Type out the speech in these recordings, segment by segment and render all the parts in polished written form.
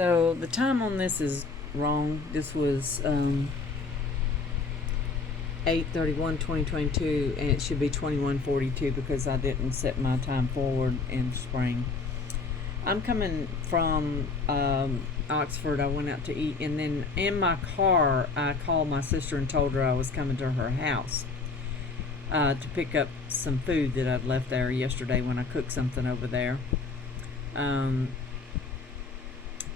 So the time on this is wrong. This was 8/31/2022, and it should be 21:42 because I didn't set my time forward in spring. I'm coming from Oxford. I went out to eat, and then in my car I called my sister and told her I was coming to her house to pick up some food that I'd left there yesterday when I cooked something over there.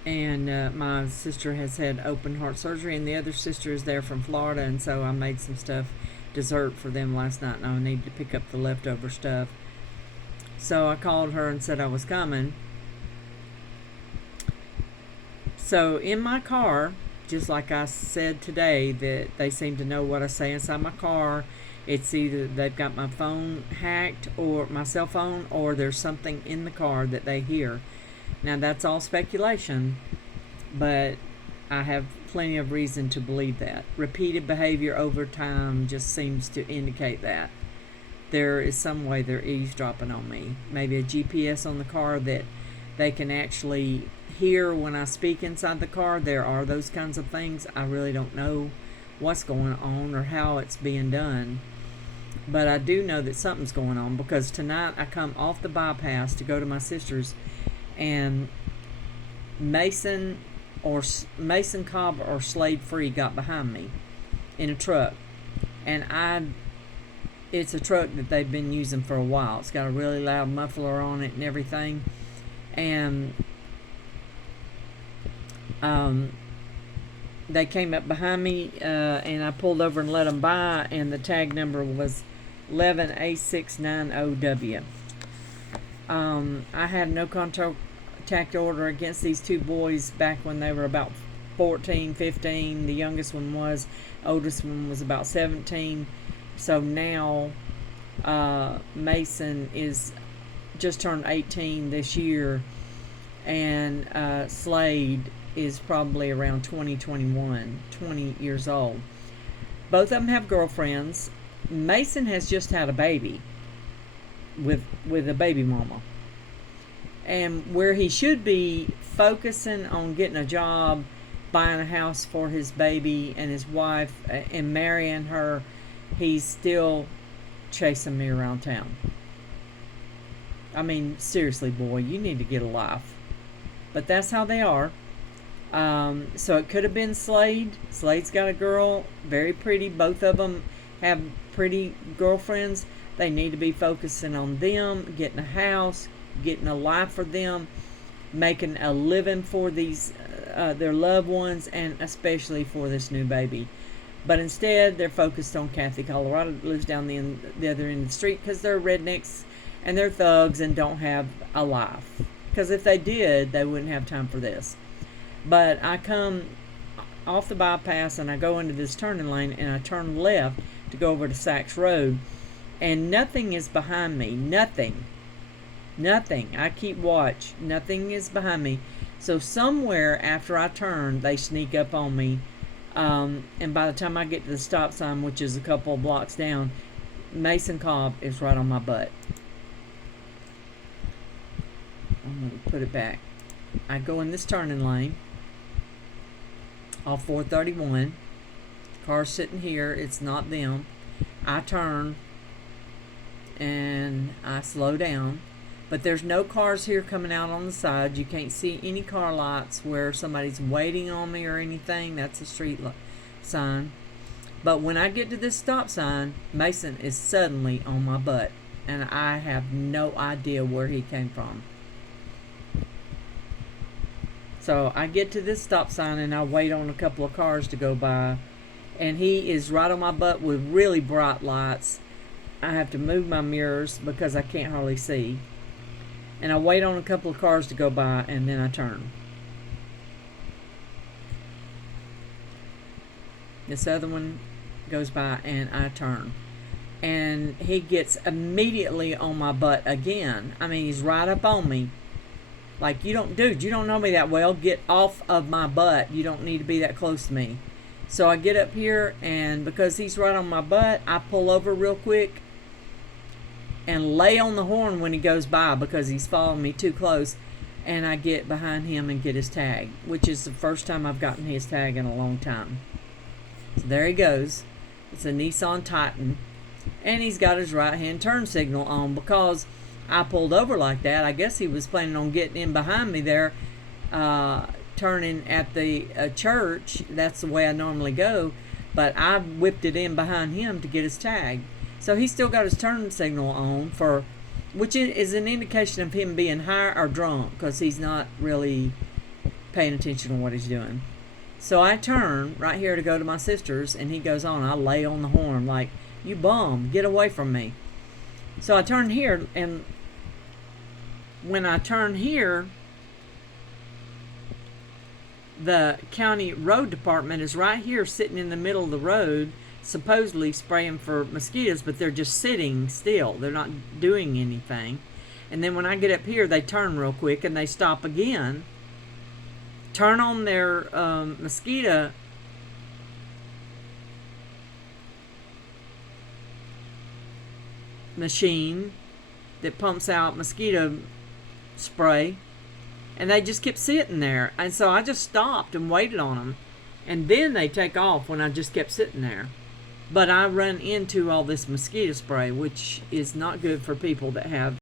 And my sister has had open heart surgery, and the other sister is there from Florida, and so I made some dessert for them last night, and I needed to pick up the leftover stuff. So I called her and said I was coming. So in my car, just like I said today, that they seem to know what I say inside my car. It's either they've got my phone hacked, or my cell phone, or there's something in the car that they hear. Now, that's all speculation, but I have plenty of reason to believe that. Repeated behavior over time just seems to indicate that. There is some way they're eavesdropping on me. Maybe a GPS on the car that they can actually hear when I speak inside the car. There are those kinds of things. I really don't know what's going on or how it's being done. But I do know that something's going on, because tonight I come off the bypass to go to my sister's, and Mason, Cobb, or Slade Free got behind me in a truck, and it's a truck that they've been using for a while. It's got a really loud muffler on it and everything, and they came up behind me, and I pulled over and let them by, and the tag number was 11A690W. I had no contact order against these two boys back when they were about 14, 15. The youngest one was. Oldest one was about 17. So now Mason is just turned 18 this year, and Slade is probably around 20 years old. Both of them have girlfriends. Mason has just had a baby with a baby mama, and where he should be focusing on getting a job, buying a house for his baby and his wife, and marrying her, he's still chasing me around town. I mean, seriously, boy, you need to get a life. But that's how they are. So it could have been Slade. Slade's got a girl, very pretty. Both of them have pretty girlfriends. They need to be focusing on them, getting a house, getting a life for them, making a living for these their loved ones, and especially for this new baby. But instead, they're focused on Kathy, Colorado, that lives down the other end of the street, because they're rednecks and they're thugs and don't have a life. Because if they did, they wouldn't have time for this. But I come off the bypass and I go into this turning lane, and I turn left to go over to Sachs Road, and nothing is behind me. Nothing. I keep watch. Nothing is behind me. So somewhere after I turn, they sneak up on me, and by the time I get to the stop sign, which is a couple of blocks down, Mason Cobb is right on my butt. I'm going to put it back. I go in this turning lane off 431. Car's sitting here. It's not them. I turn and I slow down, but there's no cars here coming out on the side. You can't see any car lights where somebody's waiting on me or anything. That's a street sign. But when I get to this stop sign, Mason is suddenly on my butt, and I have no idea where he came from. So I get to this stop sign, and I wait on a couple of cars to go by, and he is right on my butt with really bright lights. I have to move my mirrors because I can't hardly see. And I wait on a couple of cars to go by, and then I turn. This other one goes by, and I turn. And he gets immediately on my butt again. I mean, he's right up on me. Like, dude, you don't know me that well. Get off of my butt. You don't need to be that close to me. So I get up here, and because he's right on my butt, I pull over real quick and lay on the horn when he goes by, because he's following me too close. and I get behind him and get his tag, which is the first time I've gotten his tag in a long time. So there he goes. It's a Nissan Titan, and he's got his right-hand turn signal on because I pulled over like that. I guess he was planning on getting in behind me there, turning at the church. That's the way I normally go, but I whipped it in behind him to get his tag. So he's still got his turn signal on, which is an indication of him being high or drunk, because he's not really paying attention to what he's doing. So I turn right here to go to my sister's, and he goes on. I lay on the horn like, "You bum, get away from me." So I turn here, and when I turn here, the county road department is right here sitting in the middle of the road, supposedly spraying for mosquitoes, but they're just sitting still. They're not doing anything. And then when I get up here, they turn real quick and they stop again, turn on their mosquito machine that pumps out mosquito spray, and they just kept sitting there. And so I just stopped and waited on them, and then they take off when I just kept sitting there. But I run into all this mosquito spray, which is not good for people that have